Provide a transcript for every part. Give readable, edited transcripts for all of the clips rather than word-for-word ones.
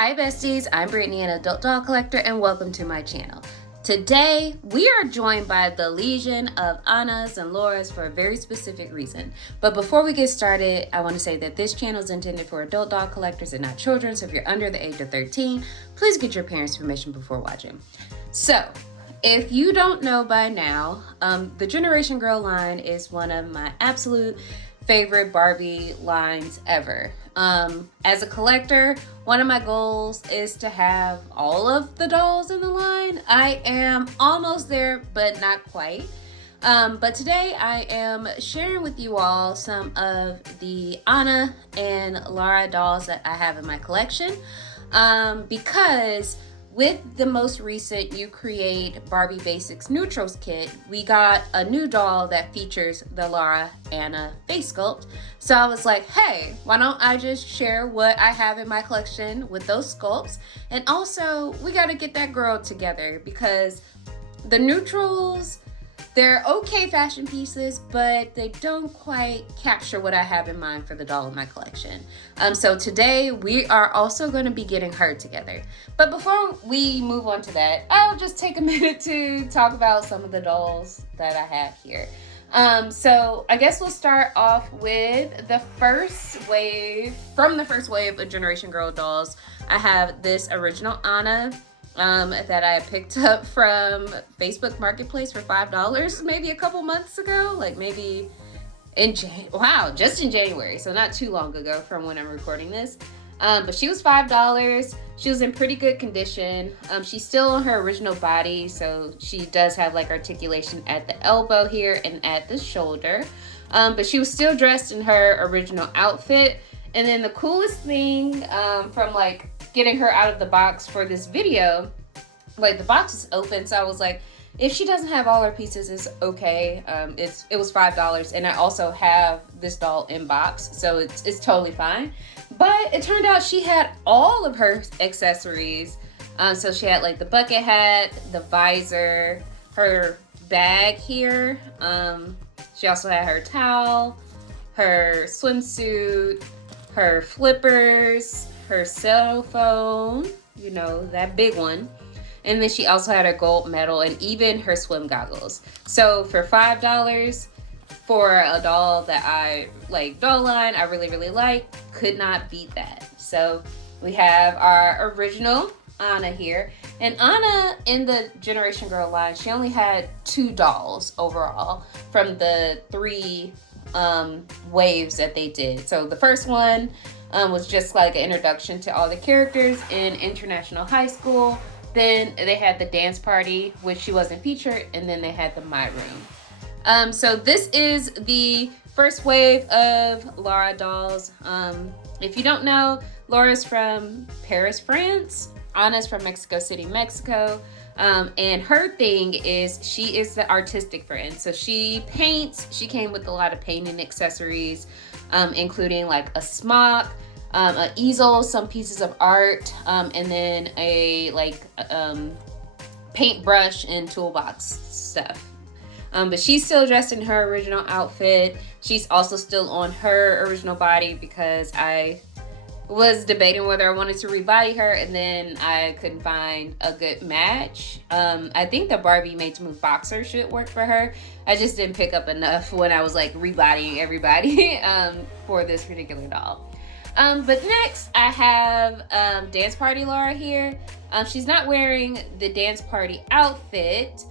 Hi besties, I'm Brittany, an adult doll collector, and welcome to my channel. Today, we are joined by the legion of Annas and Laras for a very specific reason. But before we get started, I want to say that this channel is intended for adult doll collectors and not children, so if you're under the age of 13, please get your parents' permission before watching. So, if you don't know by now, the Generation Girl line is one of my absolute favorite Barbie lines ever. As a collector, one of my goals is to have all of the dolls in the line. I am almost there, but not quite. But today I am sharing with you all some of the Anna and Lara dolls that I have in my collection. Because with the most recent You Create Barbie Basics Neutrals kit, we got a new doll that features the Lara Anna face sculpt. So I was like, hey, why don't I just share what I have in my collection with those sculpts? And also, we got to get that girl together because the neutrals, they're okay fashion pieces, but they don't quite capture what I have in mind for the doll in my collection. So today we are also going to be getting her together. But before we move on to that, I'll just take a minute to talk about some of the dolls that I have here. So I guess we'll start off with the first wave. From the first wave of Generation Girl dolls, I have this original Anna that I picked up from Facebook Marketplace for $5 maybe a couple months ago, like maybe in just in January, so not too long ago from when I'm recording this. But she was $5. She was in pretty good condition. She's still on her original body, so she does have like articulation at the elbow here and at the shoulder. But she was still dressed in her original outfit. And then the coolest thing from like getting her out of the box for this video, like the box is open, so I was like, if she doesn't have all her pieces, it's okay. It was $5, and I also have this doll in box, so it's totally fine. But it turned out she had all of her accessories. So she had like the bucket hat, the visor, her bag here. She also had her towel, her swimsuit, her flippers, her cell phone, you know, that big one. And then she also had her gold medal and even her swim goggles. So for $5 for a doll that I like, doll line I really, really like, could not beat that. So we have our original Anna here. And Anna in the Generation Girl line, she only had 2 dolls overall from the 3 waves that they did. So the first one was just like an introduction to all the characters in International High School. Then they had the dance party, which she wasn't featured, and then they had the My Room. So this is the first wave of Lara dolls. If you don't know, Laura's from Paris, France. Anna's from Mexico City, Mexico. And her thing is she is the artistic friend. So she paints. She came with a lot of painting accessories, including like a smock, an easel, some pieces of art, and then a like paintbrush and toolbox stuff. But she's still dressed in her original outfit. She's also still on her original body because I was debating whether I wanted to rebody her, and then I couldn't find a good match. I think the Barbie Made to Move boxer should work for her. I just didn't pick up enough when I was like rebodying everybody for this particular doll. But next I have Dance Party Lara here. She's not wearing the dance party outfit.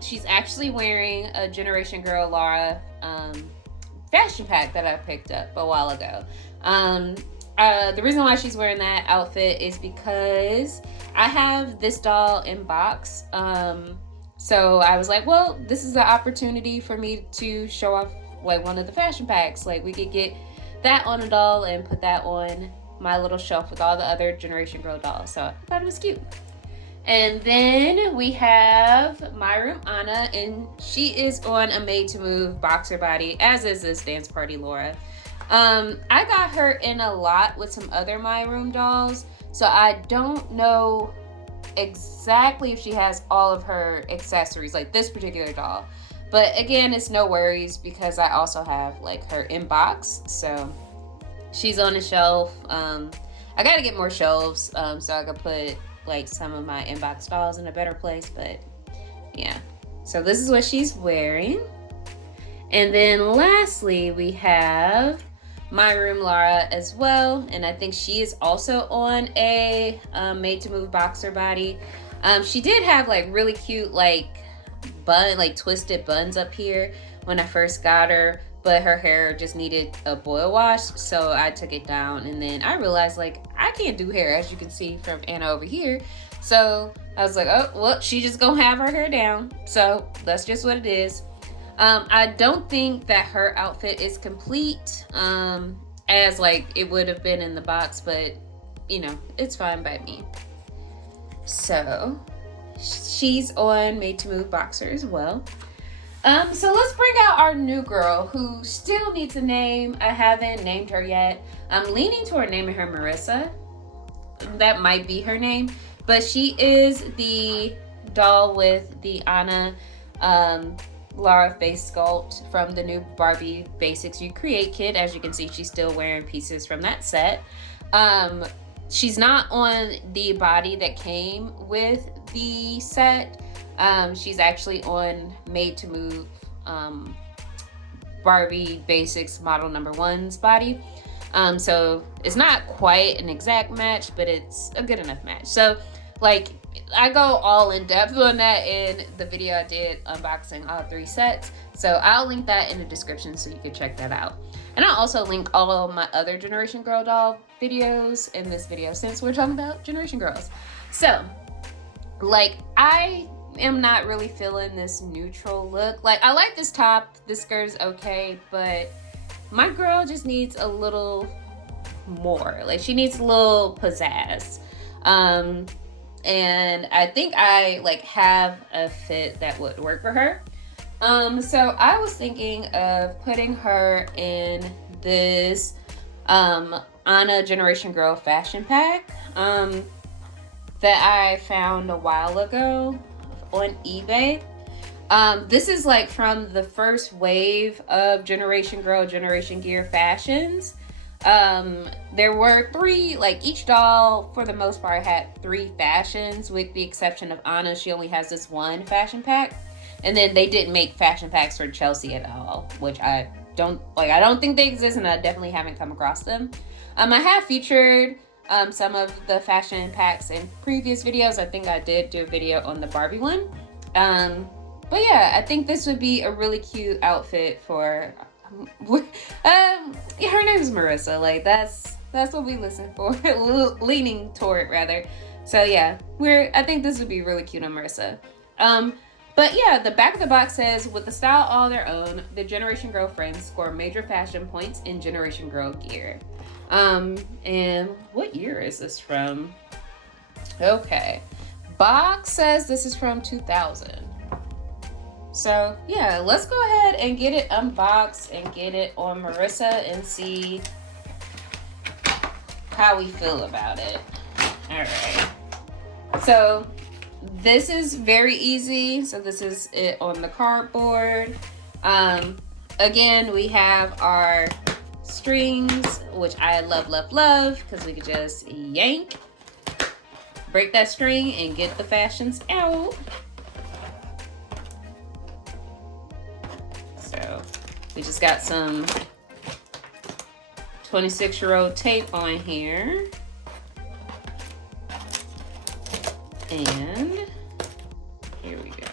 She's actually wearing a Generation Girl Lara fashion pack that I picked up a while ago. The reason why she's wearing that outfit is because I have this doll in box. So I was like, well, this is the opportunity for me to show off like one of the fashion packs. Like we could get that on a doll and put that on my little shelf with all the other Generation Girl dolls. So I thought it was cute. And then we have My Room Anna, and she is on a Made to Move boxer body, as is this Dance Party Lara. I got her in a lot with some other My Room dolls, so I don't know exactly if she has all of her accessories, like this particular doll. But again, it's no worries because I also have like her in box, so she's on the shelf. I gotta get more shelves so I could put like some of my inbox dolls in a better place, but yeah. So this is what she's wearing. And then lastly, we have My Room Lara as well, and I think she is also on a made to move boxer body. She did have like really cute like twisted buns up here when I first got her, but her hair just needed a boil wash, so I took it down. And then I realized like I can't do hair, as you can see from Anna over here, so I was like, oh well, she just gonna have her hair down, so that's just what it is. I don't think that her outfit is complete as like it would have been in the box, but you know, it's fine by me. So she's on made to move boxer as well. So let's bring out our new girl who still needs a name. I haven't named her yet. I'm leaning toward naming her Marissa. That might be her name, but she is the doll with the Anna Lara face sculpt from the new Barbie Basics You Create kit. As you can see, she's still wearing pieces from that set. She's not on the body that came with the set. She's actually on made to move Barbie Basics model number 1's body. So it's not quite an exact match, but it's a good enough match. So like I go all in depth on that in the video I did unboxing all 3 sets. So I'll link that in the description so you can check that out. And I'll also link all of my other Generation Girl doll videos in this video since we're talking about Generation Girls. So like I am not really feeling this neutral look. Like I like this top, this skirt is okay, but my girl just needs a little more. Like she needs a little pizzazz. And I think I like have a fit that would work for her. So I was thinking of putting her in this Anna Generation Girl fashion pack that I found a while ago on eBay. This is like from the first wave of Generation Girl, Generation Gear fashions. There were 3, like each doll for the most part had 3 fashions, with the exception of Anna. She only has this one fashion pack, and then they didn't make fashion packs for Chelsea at all, which I don't think they exist, and I definitely haven't come across them. I have featured some of the fashion packs in previous videos. I think I did do a video on the Barbie one. But yeah, I think this would be a really cute outfit for her name is Marissa. Like that's what we listen for. Leaning toward rather. So yeah, I think this would be really cute on Marissa. But yeah, the back of the box says, with a style all their own, the Generation Girl frames score major fashion points in Generation Girl gear. And what year is this from? Okay, box says this is from 2000. So yeah, let's go ahead and get it unboxed and get it on Marissa and see how we feel about it. All right. So this is very easy. So this is it on the cardboard. Again, we have our strings, which I love, because we could just yank, break that string, and get the fashions out. So we just got some 26-year-old tape on here. And here we go.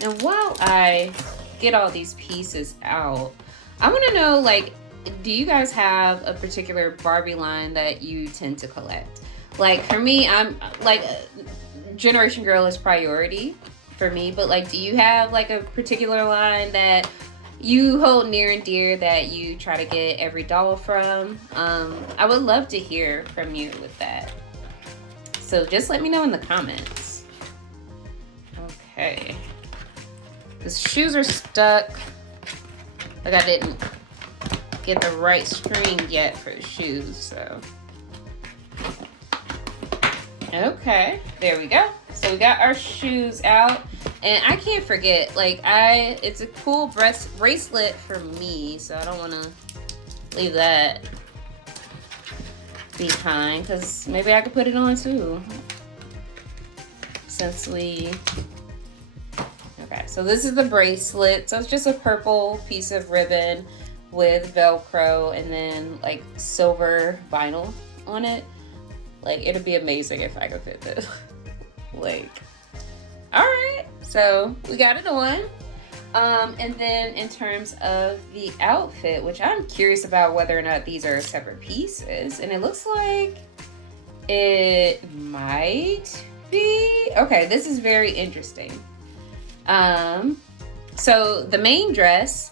And while I get all these pieces out, I want to know, like, do you guys have a particular Barbie line that you tend to collect? Like, for me, I'm like, Generation Girl is priority for me, but like, do you have like a particular line that you hold near and dear that you try to get every doll from? I would love to hear from you with that. So just let me know in the comments. Okay. The shoes are stuck. Like I didn't get the right string yet for the shoes, so. Okay, there we go. So we got our shoes out. And I can't forget, like it's a cool bracelet for me, so I don't want to leave that behind, because maybe I could put it on too. Since okay, so this is the bracelet. So it's just a purple piece of ribbon with Velcro and then like silver vinyl on it. Like, it'd be amazing if I could fit this. Like, all right, so we got it on. And then in terms of the outfit, which I'm curious about whether or not these are separate pieces, and it looks like it might be. Okay, this is very interesting. So the main dress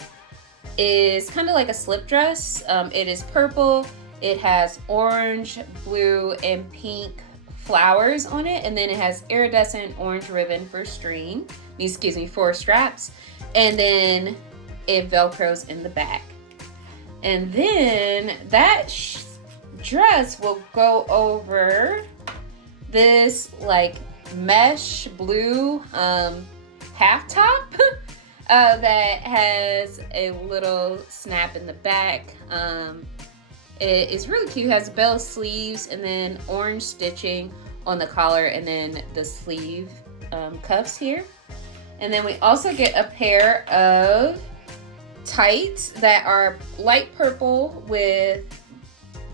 is kind of like a slip dress. It is purple. It has orange, blue, and pink flowers on it, and then it has iridescent orange ribbon for for straps, and then it velcros in the back. And then that dress will go over this like mesh blue half top that has a little snap in the back. It is really cute. It has bell sleeves and then orange stitching on the collar and then the sleeve cuffs here. And then we also get a pair of tights that are light purple with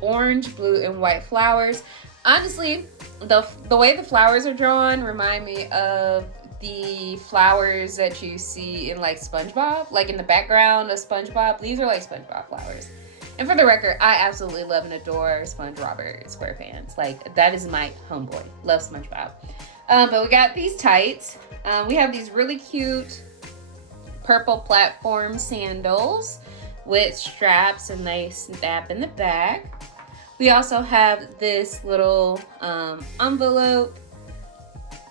orange, blue, and white flowers. Honestly, the way the flowers are drawn remind me of the flowers that you see in like SpongeBob, like in the background of SpongeBob. These are like SpongeBob flowers. And for the record, I absolutely love and adore Sponge Robert SquarePants. Like, that is my homeboy. Love SpongeBob. But we got these tights. We have these really cute purple platform sandals with straps, and they snap in the back. We also have this little envelope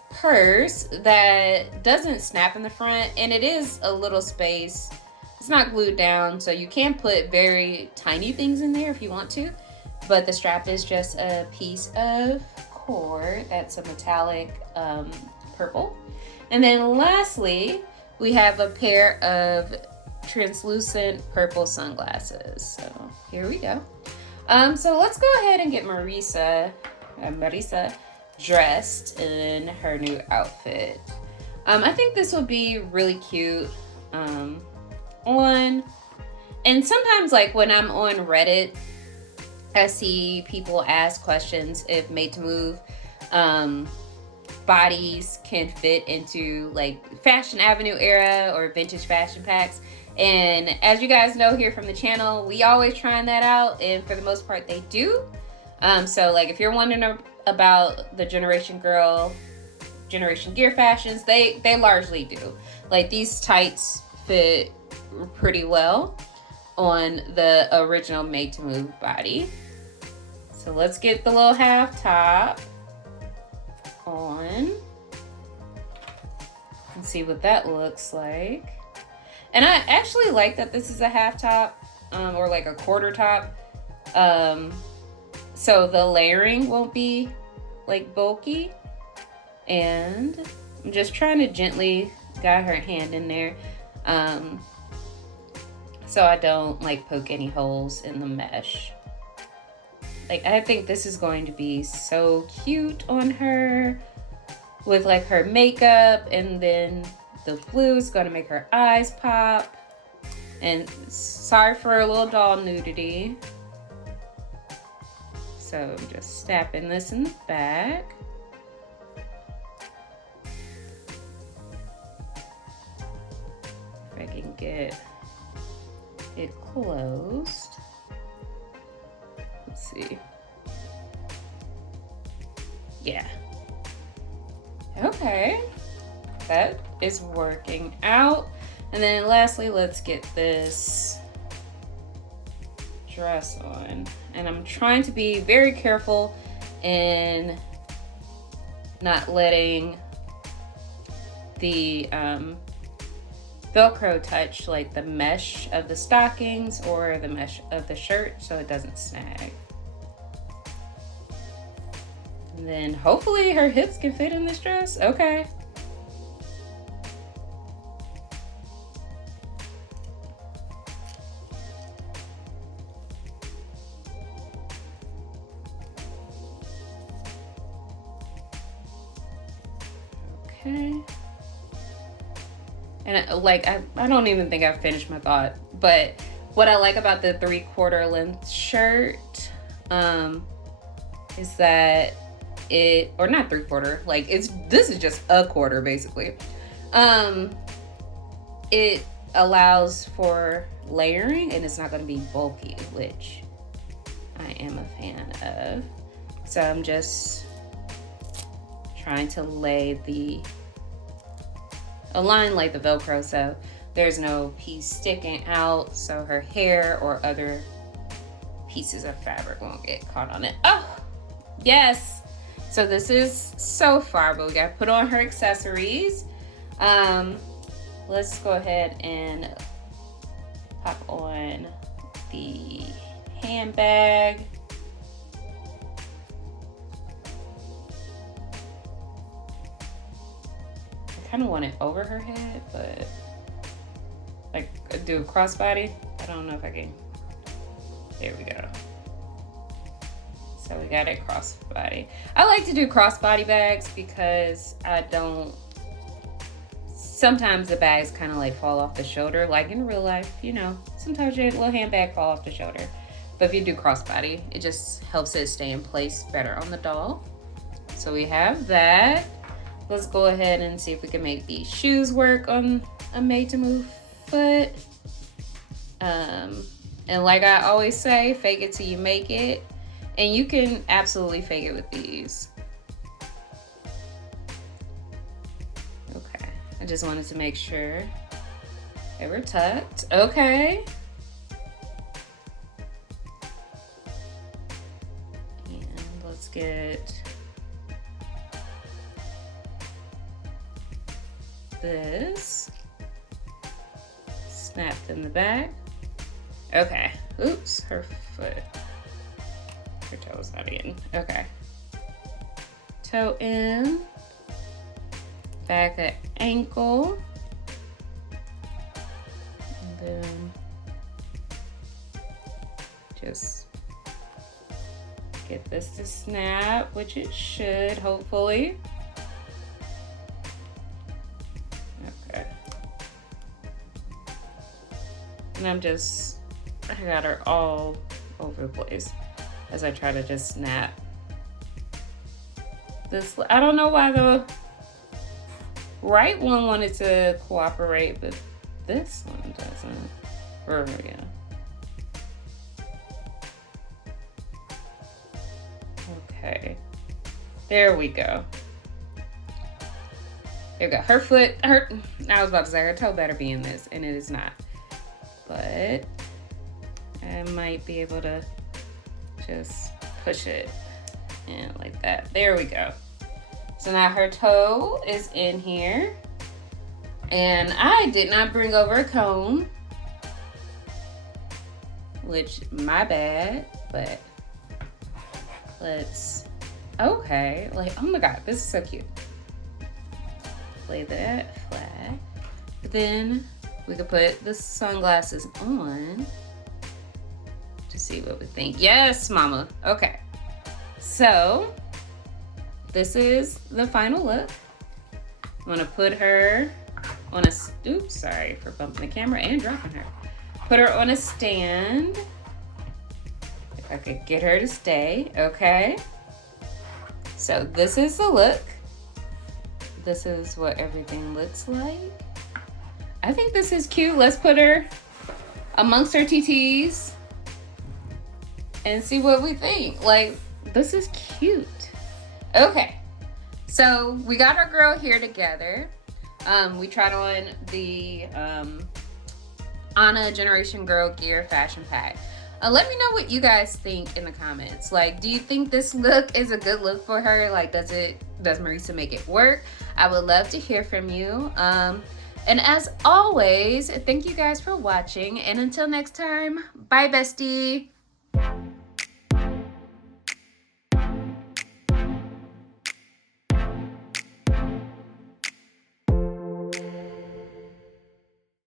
purse that doesn't snap in the front, and it is a little space. It's not glued down, so you can put very tiny things in there if you want to, but the strap is just a piece of cord that's a metallic purple. And then lastly, we have a pair of translucent purple sunglasses. So here we go. So let's go ahead and get Marisa dressed in her new outfit. I think this would be really cute and sometimes, like, when I'm on Reddit, I see people ask questions if Made to Move bodies can fit into like Fashion Avenue era or vintage fashion packs. And as you guys know here from the channel, we always trying that out, and for the most part they do. So like, if you're wondering about the Generation Girl, Generation Gear fashions, they largely do. Like, these tights fit pretty well on the original Made to Move body. So let's get the little half top on and see what that looks like. And I actually like that this is a half top or like a quarter top, so the layering won't be like bulky. And I'm just trying to gently guide her hand in there so I don't like poke any holes in the mesh. Like, I think this is going to be so cute on her with like her makeup, and then the blue is going to make her eyes pop. And sorry for a little doll nudity. So I'm just snapping this in the back. If I can get it closed. Let's see. Yeah. Okay. That is working out. And then lastly, let's get this dress on. And I'm trying to be very careful in not letting the Velcro touch like the mesh of the stockings or the mesh of the shirt so it doesn't snag. And then hopefully her hips can fit in this dress. Okay. Okay. And like, I don't even think I finished my thought, but what I like about the 3/4 length shirt is that it, or not 3/4, like this is just a quarter basically. It allows for layering and it's not going to be bulky, which I am a fan of. So I'm just trying to align like the Velcro so there's no piece sticking out, so her hair or other pieces of fabric won't get caught on it. Oh, yes. So this is so far, but we got to put on her accessories. Let's go ahead and pop on the handbag. I kind of want it over her head, but like do a crossbody. I don't know if I can. There we go. So we got a crossbody. I like to do crossbody bags because sometimes the bags kind of like fall off the shoulder, like in real life, you know, sometimes your little handbag fall off the shoulder. But if you do crossbody, it just helps it stay in place better on the doll. So we have that. Let's go ahead and see if we can make these shoes work on a made to move foot. And like I always say, fake it till you make it. And you can absolutely fake it with these. Okay, I just wanted to make sure they were tucked. Okay. And let's get this snapped in the back. Okay. Oops, her foot. Her toe's not in. Okay. Toe in. Back at ankle. And then just get this to snap, which it should, hopefully. Okay. And I got her all over the place as I try to just snap this. I don't know why the right one wanted to cooperate, but this one doesn't. Or, yeah. Okay. There we go. There we go. Her foot, I was about to say her toe better be in this, and it is not. But I might be able to just push it in like that. There we go. So now her toe is in here. And I did not bring over a comb, which my bad, but okay. Like, oh my God, this is so cute. Lay that flat. But then we could put the sunglasses on to see what we think. Yes, mama. Okay. So this is the final look. I'm gonna put her on a, oops, sorry for bumping the camera and dropping her. Put her on a stand. If I could get her to stay, okay. So this is the look. This is what everything looks like. I think this is cute. Let's put her amongst her TTs and see what we think. Like, this is cute. Okay, so we got our girl here together. We tried on the Anna Generation Girl Gear Fashion Pack. Let me know what you guys think in the comments. Like, do you think this look is a good look for her? Like, does Marisa make it work? I would love to hear from you. And as always, thank you guys for watching. And until next time, bye bestie.